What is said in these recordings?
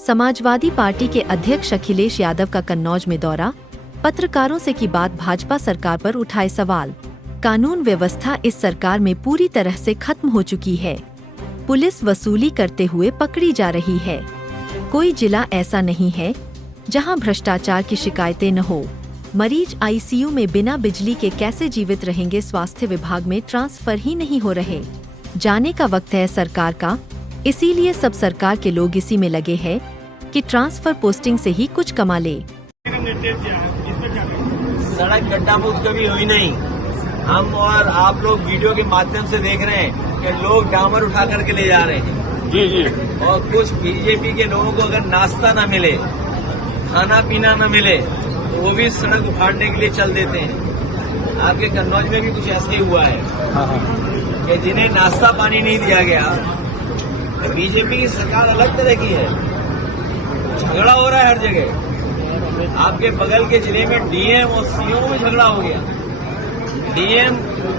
Samajwadi party के अध्यक्ष अखिलेश यादव का कन्नौज में दौरा, पत्रकारों से की बात, भाजपा सरकार पर उठाए सवाल। कानून व्यवस्था इस सरकार में पूरी तरह से खत्म हो चुकी है। पुलिस वसूली करते हुए पकड़ी जा रही है। कोई जिला ऐसा नहीं है जहां भ्रष्टाचार की शिकायतें न हो। मरीज आईसीयू में बिना बिजली के कैसे जीवित रहेंगे? स्वास्थ्य विभाग में ट्रांसफर ही नहीं हो रहे। जाने का वक्त है सरकार का, इसीलिए सब सरकार के लोग इसी में लगे हैं कि ट्रांसफर पोस्टिंग से ही कुछ कमा ले। सड़क गड्ढा मुक्त कभी हुई नहीं। हम और आप लोग वीडियो के माध्यम से देख रहे हैं कि लोग डामर उठा करके ले जा रहे हैं। जी। और कुछ बीजेपी के लोगों को अगर नाश्ता न मिले, खाना पीना न मिले, तो वो भी सड़क उखाड़ने के लिए चल देते हैं। आपके कन्नौज में भी कुछ ऐसे ही हुआ है कि जिन्हें नाश्ता पानी नहीं दिया गया। बीजेपी की सरकार अलग तरह की है। झगड़ा हो रहा है हर जगह। आपके बगल के जिले में डीएम और सीएमओ में झगड़ा हो गया। डीएम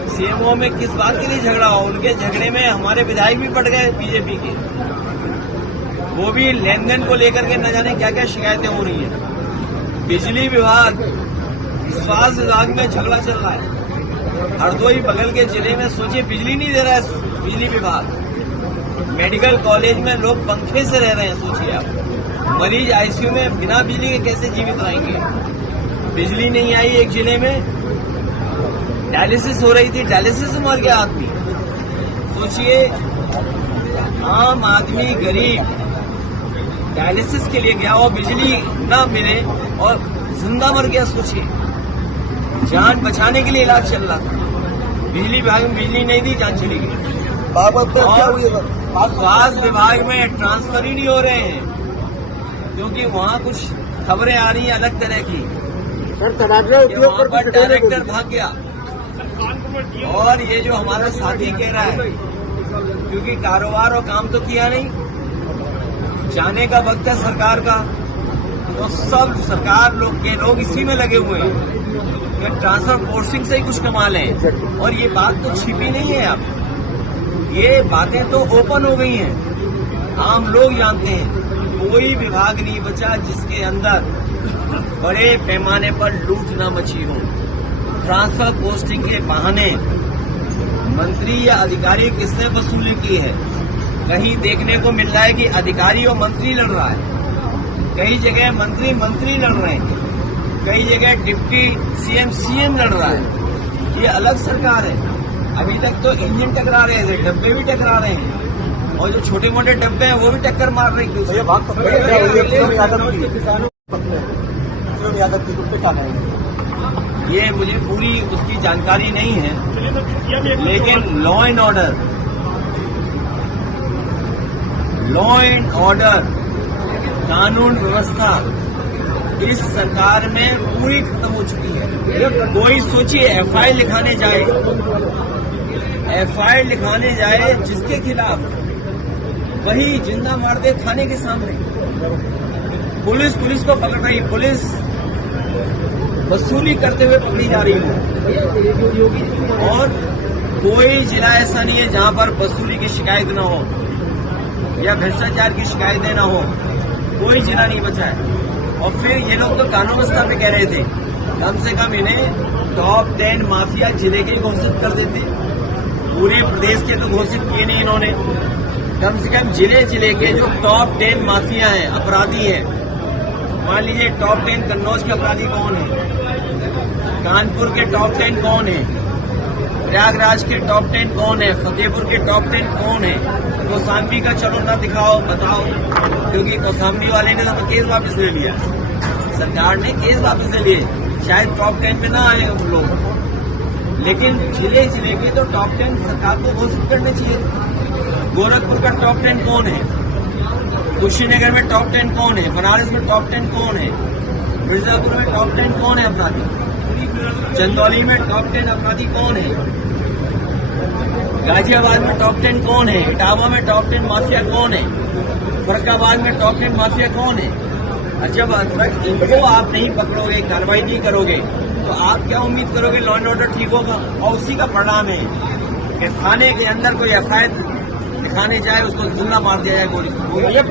सीएमओ में किस बात के लिए झगड़ा हो? उनके झगड़े में हमारे विधायक भी पड़ गए बीजेपी के। वो भी लेन देन को लेकर के न जाने क्या क्या शिकायतें हो रही हैं। बिजली विभाग, स्वास्थ्य विभाग में झगड़ा चल रहा है। हरदोई बगल के जिले में सोचिए बिजली नहीं दे रहा है बिजली विभाग। मेडिकल कॉलेज में लोग पंखे से रह रहे हैं। सोचिए आप, मरीज आईसीयू में बिना बिजली के कैसे जीवित रहेंगे? बिजली नहीं आई एक जिले में, डायलिसिस हो रही थी, डायलिसिस से मर गया आदमी। सोचिए, आम आदमी गरीब डायलिसिस के लिए गया और बिजली न मिले और जिंदा मर गया। सोचिए, जान बचाने के लिए इलाज चल रहा था, बिजली विभाग में बिजली नहीं दी, जान चली गई। और स्वास्थ्य विभाग में ट्रांसफर ही नहीं हो रहे हैं क्योंकि वहाँ कुछ खबरें आ रही हैं अलग तरह की। वहाँ पर डायरेक्टर भाग गया। और ये जो हमारा साथी कह रहा है, क्योंकि कारोबार और काम तो किया नहीं, जाने का वक्त है सरकार का, तो सब सरकार लोग के लोग इसी में लगे हुए हैं कि ट्रांसफर पोस्टिंग से ही कुछ कमा लें। और ये बात तो छिपी नहीं है। अब ये बातें तो ओपन हो गई हैं, आम लोग जानते हैं। कोई विभाग नहीं बचा जिसके अंदर बड़े पैमाने पर लूट न मची हो। ट्रांसफर पोस्टिंग के बहाने मंत्री या अधिकारी किसने वसूली की है? कहीं देखने को मिल रहा है कि अधिकारी और मंत्री लड़ रहा है। कई जगह मंत्री लड़ रहे हैं, कई जगह डिप्टी सीएम लड़ रहा है। ये अलग सरकार है। अभी तक तो इंजन टकरा रहे थे, डब्बे भी टकरा रहे हैं, और जो छोटे मोटे डब्बे हैं वो भी टक्कर मार रहे हैं। ये मुझे पूरी उसकी जानकारी नहीं है, लेकिन लॉ एंड ऑर्डर, कानून व्यवस्था इस सरकार में पूरी खत्म हो चुकी है। कोई सोचिए एफआईआर लिखाने जाए जिसके खिलाफ, वही जिंदा मार दे थाने के सामने। पुलिस को पकड़ रही, पुलिस वसूली करते हुए पकड़ी जा रही है। और कोई जिला ऐसा नहीं है जहां पर वसूली की शिकायत न हो या भ्रष्टाचार की शिकायतें न हो। कोई जिला नहीं बचा है। और फिर ये लोग तो कानून व्यवस्था पे कह रहे थे, कम से कम इन्हें टॉप 10 माफिया जिले के घोषित कर देते। पूरे प्रदेश के तो घोषित किए नहीं इन्होंने। कम से कम जिले के जो टॉप 10 माफिया हैं, अपराधी हैं, मान लीजिए टॉप 10 कन्नौज के अपराधी कौन है, कानपुर के टॉप 10 कौन है, प्रयागराज के टॉप 10 कौन है, फतेहपुर के टॉप 10 कौन है। कौशाम्बी का चलो न दिखाओ, बताओ, क्योंकि कौशाम्बी वाले ने तो केस वापस ले लिया। सरकार ने केस वापस ले लिए, शायद टॉप 10 में ना आए हम लोग, लेकिन जिले के तो टॉप 10 सरकार को घोषित करने चाहिए। गोरखपुर का टॉप 10 कौन है, कुशीनगर में टॉप 10 कौन है, बनारस में टॉप 10 कौन है, मिर्जापुर में टॉप 10 कौन है अपराधी, चंदौली में टॉप 10 अपराधी कौन है, गाजियाबाद में टॉप 10 कौन है, इटावा में टॉप 10 माफिया कौन है, फर्रुखाबाद में टॉप 10 माफिया कौन है। और जब तक इनको आप नहीं पकड़ोगे, कार्रवाई नहीं करोगे, तो आप क्या उम्मीद करोगे लॉ एंड ऑर्डर ठीक होगा? और उसी का परिणाम है कि थाने के अंदर कोई एफआईआर खाने जाए उसको जिंदा मार दिया जाए गोली। ये